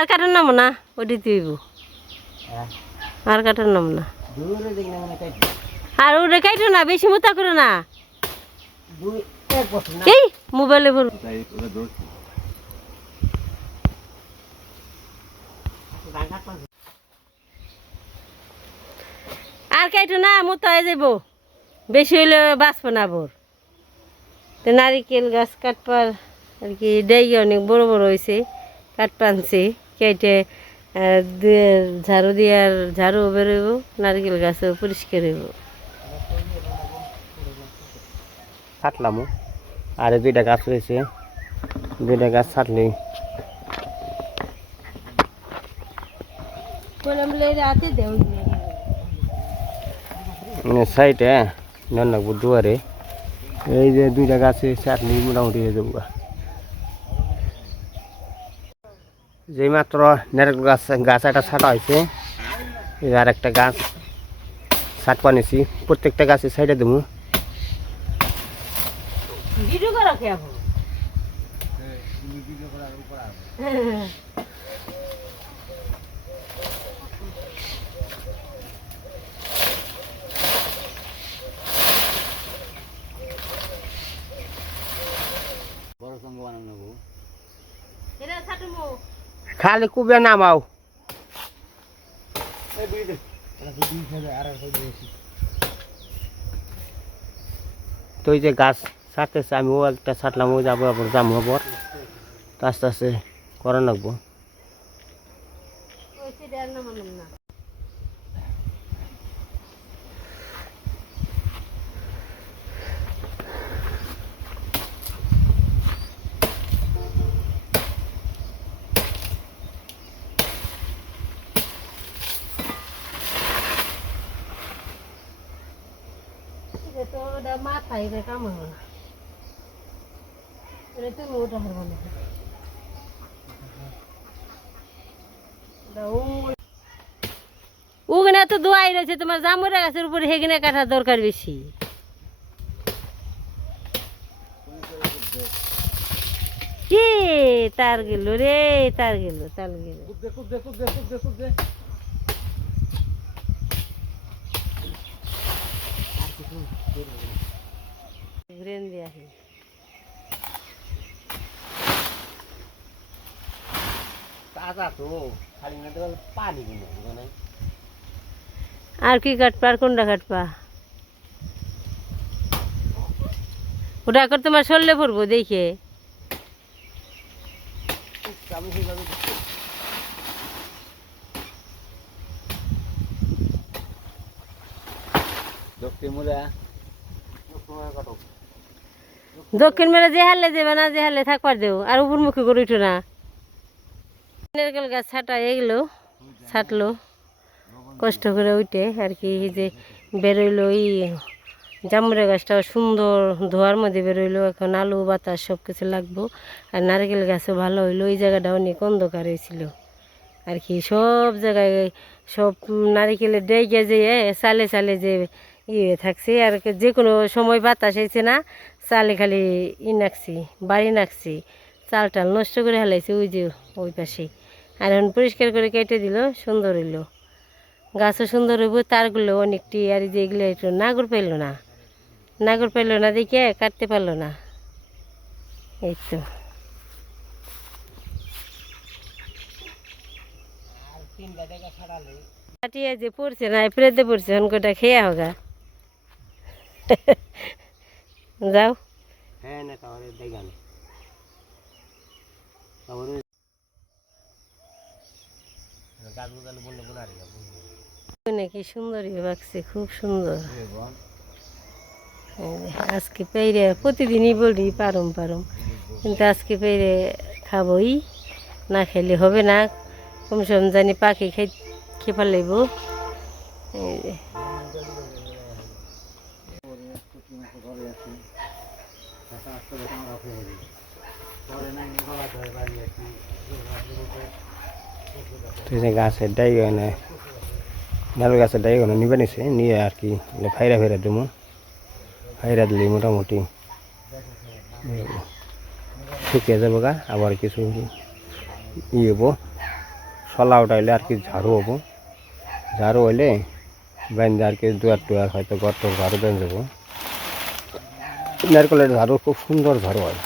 আর কাটার নাম না ওটি তুইব আর কাটার নাম না আর ওটা কাইটো না বেশি মোটা করে না এই মোবাইলে ভর আর কাইটো না মোটা হয়ে যাব বেশি হইলে বাঁচবো না বোর তো নারিকেল গাছ কাটপার আর কি ডাইগে অনেক বড় বড় হয়েছে কাটপা আনছে কেটে ঝাড়ু দিয়ে আর ঝাড়ু বেরোইব নারিকেল গাছও পরিষ্কার হইব ছাটলাম আর দুইটা গাছ রয়েছে দুইটা গাছ ছাটলি সাইডে নাকবো দুয়ারে এই যে দুইটা গাছে ছাটলি মোটামুটি হয়ে যাবো যেই মাত্র নারকেল গাছ একটা ছাটা হয়েছে আর একটা গাছ ছাট পানিছি প্রত্যেকটা গাছের সাইডে দেবো খালি কুবে নামাও তো যে গাছ ছাড়তেছে আমিও একটা ছাড়লাম ও যাবো আবার যাবো আবার আস্তে আস্তে করা লাগবো তো মাথায় কাম হবে না তুমি ওটা হবে না ওখানে তো দোয়াই রয়েছে তোমার জামুরা গাছের উপরে হেগিনে কাটার দরকার বেশি কে তার গেল রে তার গেল ঘুরেন দিয়ে আসি আর কি কাটপা আর কোনটা কাটপা ওটা করে তোমার সরলে পড়বো দেখে দক্ষিণ মেলা যে হারলে যাবে না যে হারলে থাকবার দেও আর উপরমুখী করে উঠো না নারকেল গাছ ছাটা এগুলো ছাটলো কষ্ট করে উঠে আর কি যে বেরোইলো এই জামুরা গাছটা সুন্দর ধোয়ার মধ্যে বেরোইলো এখন আলু বাতাস সব কিছু লাগবো আর নারকেল গাছও ভালো হইলো ওই জায়গাটা অনেক অন্ধকার হয়েছিল আর কি সব জায়গায় সব নারিকেলের ডেগে যে চালে চালে যে ইয়ে থাকছে আর যে কোনো সময় বাতাস হয়েছে না চালে খালি নাকছি বাড়ি নাকছি চাল টাল নষ্ট করে হেলাইছে ওই যে ওই পাশে আর এখন পরিষ্কার করে কেটে দিল সুন্দর হইলো গাছও সুন্দর হইব তারগুলো অনেকটি আর যে এগুলো একটু নাগর পাইল না দেখে কাটতে পারলো না এই তো কাটিয়ে যে পড়ছে না ফ্রেদে পড়ছে এখন কটা খেয়ে হোগা যাও নাকি সুন্দরই বাগছে খুব সুন্দর আজকে পেরে প্রতিদিনই বলি পারম কিন্তু আজকে পেরে খাবই না খেলে হবে না কমসে কম জানি পাখি খেয়ে ফেলাইব গাছের ডাই নারকেল গাছের ডাই নিবে নিছে নিয়ে আর কি ফাইরা দেবো ফাইরা দিলে মোটামুটি শুকিয়ে যাবো গা আবার কিছু ইয়ে হবো সলা উঠাইলে আর কি ঝাড়ু হবো, ঝাড়ু হইলে বেঁধে আর কি দুয়ার হয়তো গর্ত ঝাড়ু বেঁধে দেবো। নারকেলের ঝাড়ু খুব সুন্দর ঝাড়ু হয়।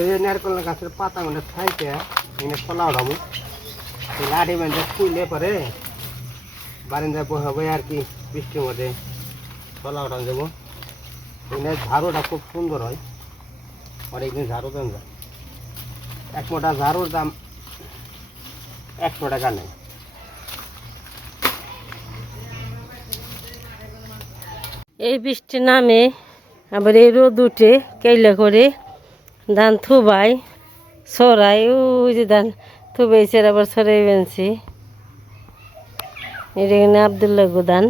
এই যে নারকেল গাছের পাতা মানে খাইতে এনে খোলা উঠাবো, লাঠি বেঁধে খুলে পরে বারান্দায় বসাবো আর কি, বৃষ্টির মধ্যে খোলা উঠানো যাবো। এনে ঝাড়ুটা খুব সুন্দর হয়, অনেকদিন ঝাড়ু দেন যায়। এক মোটা ঝাড়ুর দাম 100 টাকা নেই। এই বৃষ্টি নামে আবার এই রোদ উঠে কেইলা করে ধান থুবাই ছড়াই, ওই যে ধান থুবাইছে আবার ছড়াই বেনছি। এটা এখানে আবদুল্লাহ গুদান,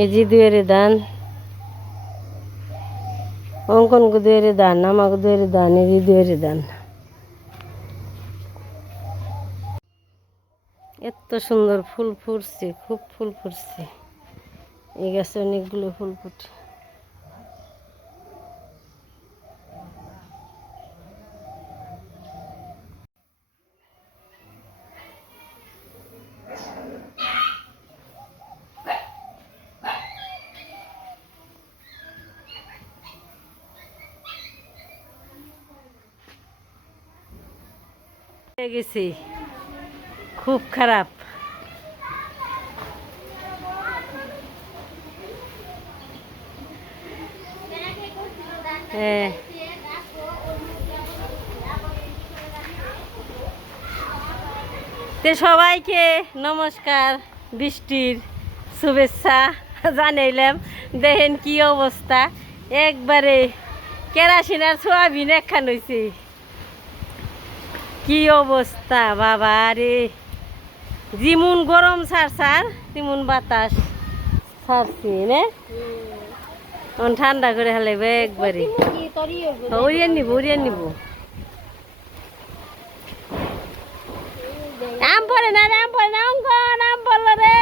এই জিদুয়ের ধান, অঙ্কন গুদুয়ের ধান, আমার গুদুয়ের ধান, এই জিদুয়ের ধান। এত সুন্দর ফুল ফুটছে, খুব ফুল ফুটছে। এই গাছে অনেকগুলো ফুল ফুটে। গেছি খুব খারাপ। হ্যাঁ, সবাইকে নমস্কার, বৃষ্টির শুভেচ্ছা জানাইলাম। দেখেন কি অবস্থা, একবারে কেরাসিন আর সোয়াবিন একখান হয়েছে। কি অবস্থা বাবা রে, যেমন গরম ছাড় তেমন বাতাস ছাড়ছি নে। ঠান্ডা করে হালাইবে একবারে, উড়িয়ে নিব। আম পড়ে না রে, আম পড়ে না, অঙ্কন আম পড়লো রে,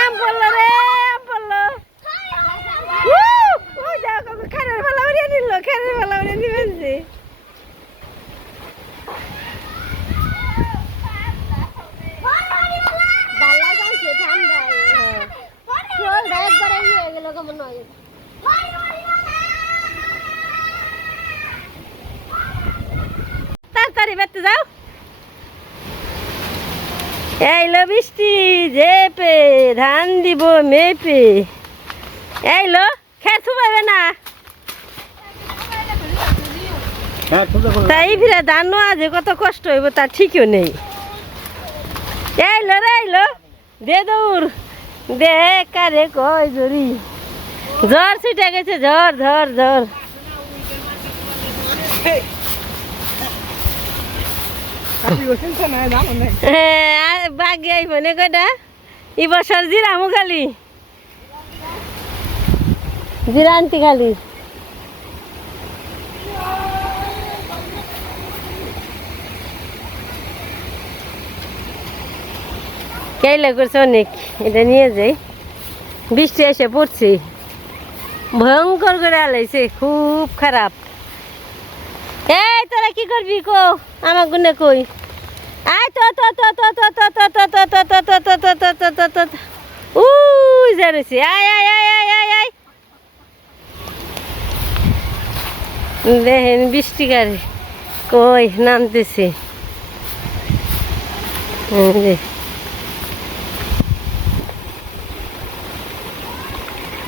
আম পড়লো রে, আম পড়লো। খেরের বেলা উড়িয়ে নিল, খেরের বেলা উড়িয়ে নিবেন যে। তাড়াতাড়ি বেরতে যাও। এইলো বৃষ্টি যেপে ধান দিব মেপে, এইলো খেয়ে থুবাইবে না তাই ফিরে ধান আজ কত কষ্ট হইব তার ঠিকও নেই। এইলো রে, এইলো দে দৌড় দে, কারে কয় জরি ঝড় ছুটে গেছে, ঝড় ঝড় ঝড়। হ্যাঁ, বাঘে আইব নে কয়টা ই বছর জিরামু খালি, জিরা আনতি খালি। কেইলা করছে অনেক, এটা নিয়ে যাই। বৃষ্টি এসে পড়ছে, ভয়ঙ্কর করে আলাইছে, খুব খারাপ। এই তোরা কি করবি কো, আমার গুনে কই আয় তো তো তো তো তো তো তো তো তো তো তো তো তো তো তো তো তো তো উই যাচ্ছে, আয় আয় আয় আয় আয় আয়। দেখেন বৃষ্টিকার কই নামতেছে,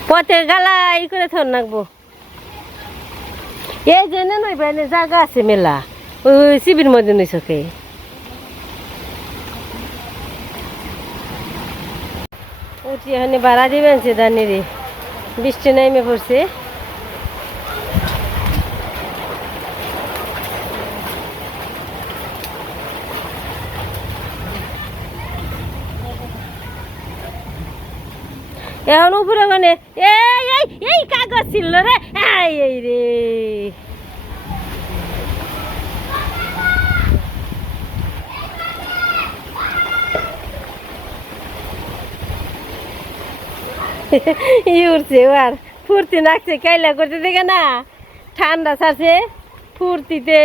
পথে গালা ই করে থর নাকবো। এই যে নই বাইনে জায়গা আছে মেলা, ওই শিবির মধ্যে নই চোখে উঠি এখানে ভাড়া দিবেন সে দানিরে বৃষ্টি নাইমে পড়ছে এখন উপরে মানে এই এই এই কাগজ ছিল রে এই এই রে ই উঠছে আর ফুর্তি নাকছে কাইলা করতে দেখে না ঠান্ডা ছাড়ছে ফুর্তিতে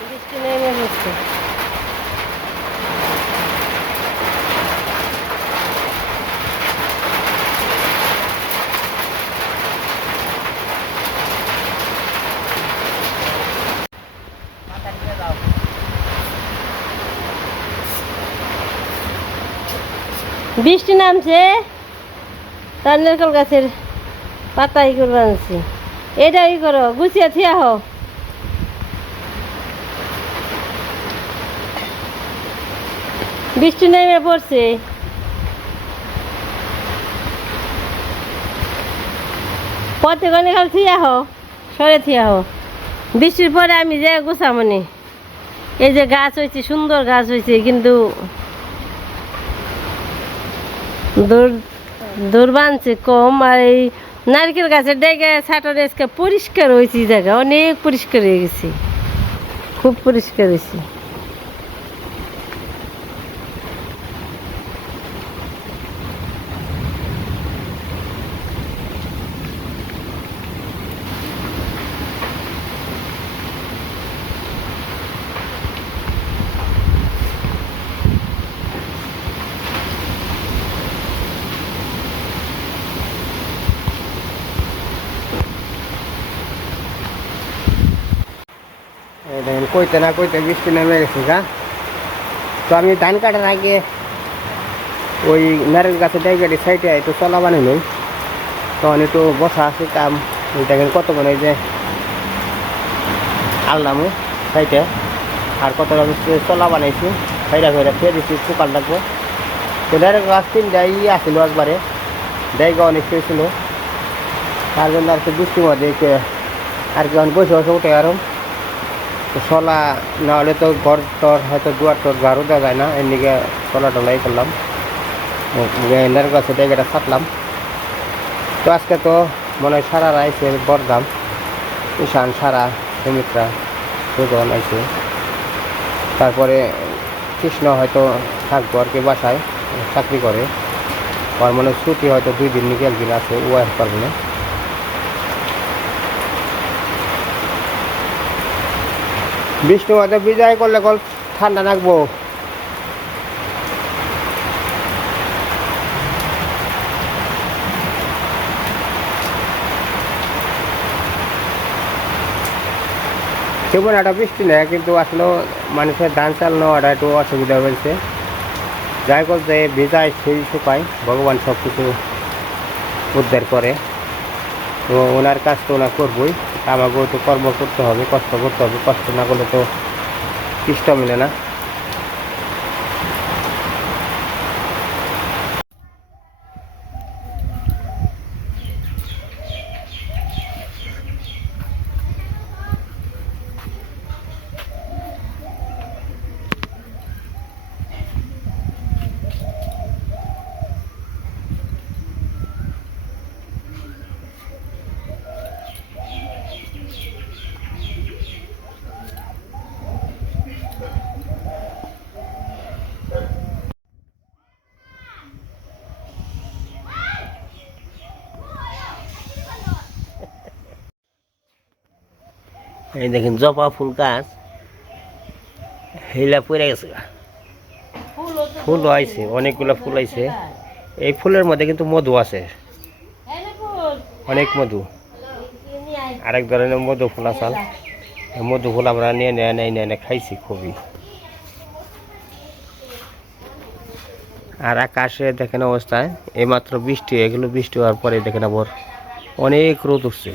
বৃষ্টি নেমে পড়ছে বৃষ্টি নামছে তার নারকেল গাছের পাতা ই করবার আনছি এটা ই করো গুছিয়ে থিয়া হো বৃষ্টি নেমে পড়ছে পথে গনে খাল থিয়া হো সরে থিয়া হো বৃষ্টির পরে আমি যে গুছামনি এই যে গাছ হয়েছে সুন্দর গাছ হয়েছে কিন্তু দৌড় বানছে কম আর এই নারকেল গাছের ডেকে ছাটার আজকে পরিষ্কার হয়েছে জায়গা অনেক পরিষ্কার হয়ে গেছে খুব পরিষ্কার হয়েছে দেখেন কইতে না কইতে বৃষ্টি নেমে গেছে গা তো আমি ধান কাটার আগে ওই নারকেল গাছের ডাইগাড়ি সাইডে একটু চলা বানিয়ে নই তখন একটু বসা আছে কাম দেখেন কত মানে যে আললামো সাইডে আর কত চলা বানাইছি সাইডা ফেরা ফের দিচ্ছি শুকাল লাগবো তো নারকেল গাছ তিনটা আসছিল একবারে জায়গা অনেক ছিল তার জন্য আর কি বৃষ্টির মধ্যে আর কি বসে বসে উঠে আরো চলা না হলে তো ঘর টর হয়তো দুয়ার টর ঝাড়ু দেওয়া যায় না এমনিকে চলা টলাই করলাম নারকেল গাছের জায়গাটা ছাটলাম তো আজকে তো মনে হয় সারা আইসে বরদাম ঈশান সারা সুমিত্রা সুজন আইসে তারপরে কৃষ্ণ হয়তো থাকবো আর কি বাসায় চাকরি করে আর মনে ছুটি হয়তো 2 দিন নিকেল দিন আছে ও আর পারবে না বৃষ্টি হয়তো বিজয় করলে কল ঠান্ডা রাখবো তেমন একটা বৃষ্টি নেই কিন্তু আসলে মানুষের ধান চাল নেওয়াটা একটু অসুবিধা হয়েছে যাই হোক যে ভিজায় সেই শুকায় ভগবান সব কিছু উদ্ধার করে তো ওনার কাজ তো ওনার করবই আমাকেও তো কর্ম করতে হবে কষ্ট করতে হবে কষ্ট না করলে তো কৃষ্ট মিলে না এই দেখেন জবা ফুল গাছ হেলা পড়ে গেছে ফুল হয়েছে অনেকগুলো ফুল হয়েছে এই ফুলের মধ্যে কিন্তু মধু আছে অনেক মধু আরেক ধরনের মধু ফুল আসাল মধু ফুল আমরা নিয়ে নিয়ে খাইছি খুবই আর আকাশে দেখেন অবস্থায় এইমাত্র বৃষ্টি হয়ে গেল বৃষ্টি হওয়ার পরে দেখেন আবার অনেক রোদ উঠছে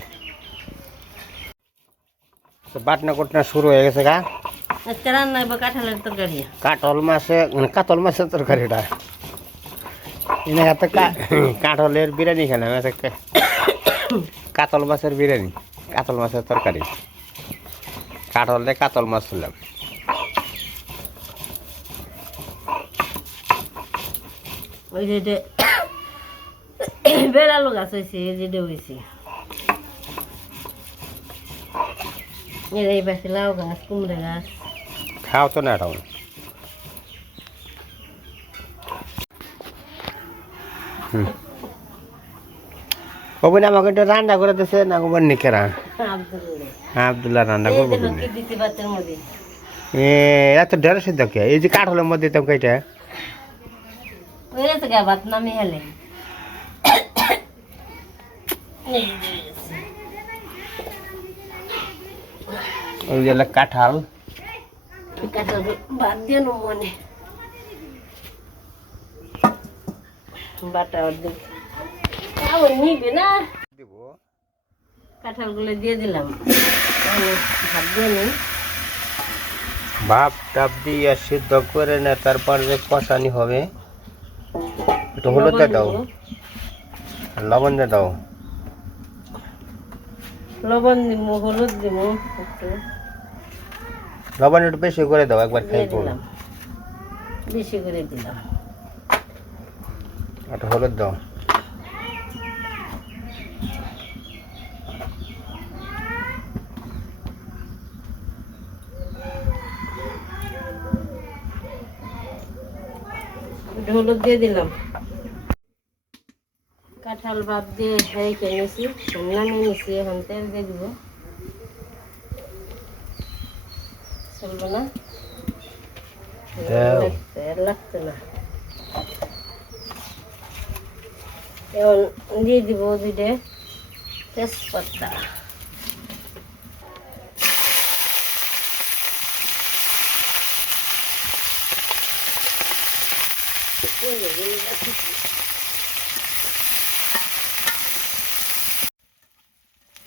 তো বাটনা কুটনা শুরু হয়ে গেছে গা। আজকে রান্না বা কাঁঠালের তরকারি। কাটল মাছে মানে কাতল মাছের তরকারিটা এনে হাতে কাঁঠালের বিরিয়ানি খেলাম, কাতল মাছের বিরিয়ানি, কাতল মাছের তরকারি, কাঁঠাল দিয়ে কাতল মাছ ছিলাম। ওই যে বেড়ালো গাছ হয়েছে, যেটা হয়েছে এই পাশে লাউ গাছ, কুমড়া গাছ। খাও তো না এটাও কবিন আমাকে একটু রান্না করে দিছে না গোবর নিকেরা আবদুল্লাহ রান্না করবো এত ঢের সিদ্ধ কে এই যে কাঠলের মধ্যে তো কেটে ভাত নামি হেলে ওই যে কাঁঠাল কাঁঠাল ভাত দিয়ে মনে বাটা অর্ধেক নিবে না, কাঁঠাল গুলো দিয়ে দিলাম, ভাত দিয়ে নি ভাপ টাপ দিয়ে সিদ্ধ করে না, তারপর যে কষানি হবে একটু হলুদ দিয়ে দাও আর লবণ দিয়ে দাও। লবণ দিব, হলুদ দিব, একটু লবণ একটু বেশি করে দাও, একবার খাই দিলাম, বেশি করে দিলাম, একটু হলুদ দাও। হলুদ দিয়ে দিলাম। কাঁঠাল ভাত দিয়ে হেঁকে নিয়েছি, নামিয়ে নিয়েছি, এখন তেল দিয়ে দিব। চলবে না, তেল লাগছে না। এখন দিয়ে দিব দুইটা তেজপাতা,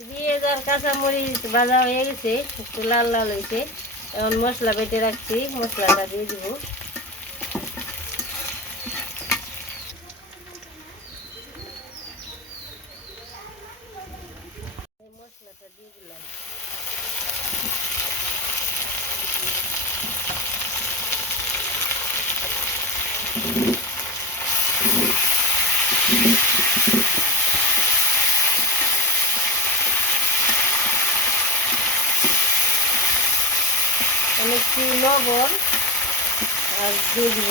দিয়ে যার কাঁচামরিচ ভাজা হয়ে গেছে, একটু লাল লাল হয়েছে। এখন মশলা বেটে রাখছি, মশলাটা দিয়ে দিব। মশলাটা দিয়ে দিলাম। একটু লবণ আর দিয়ে দিব,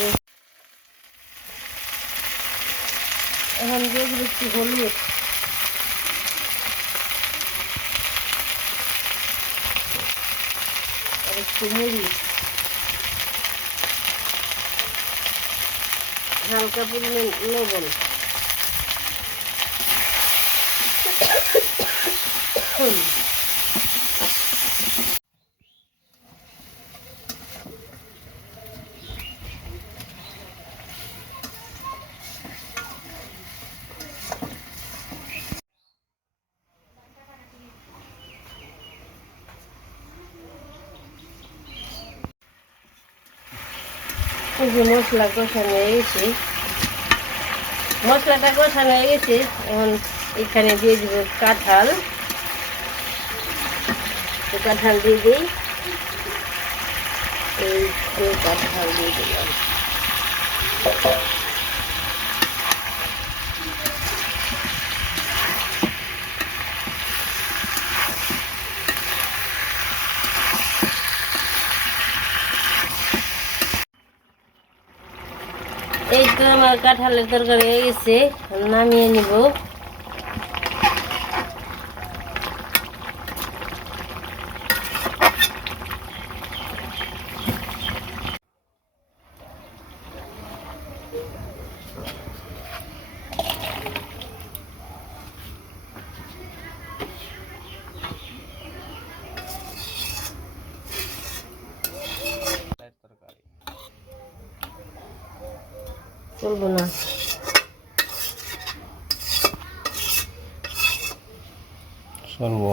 এখন দিয়ে দিব একটু হলুদ, আর একটু মরিচ, হালকা পরিমাণ লবণ। এই যে মশলা কষানো হয়ে গেছে, মশলাটা কষানো হয়ে গেছে। এখন এখানে দিয়ে দিব কাঁঠাল, কাঁঠাল দিয়ে দিই, এই কাঁঠাল দিয়ে দিলাম। এই তো আমার কাঁঠালের তরকারি হয়ে গেছে, নামিয়ে নিব। চলবো না, চলবো।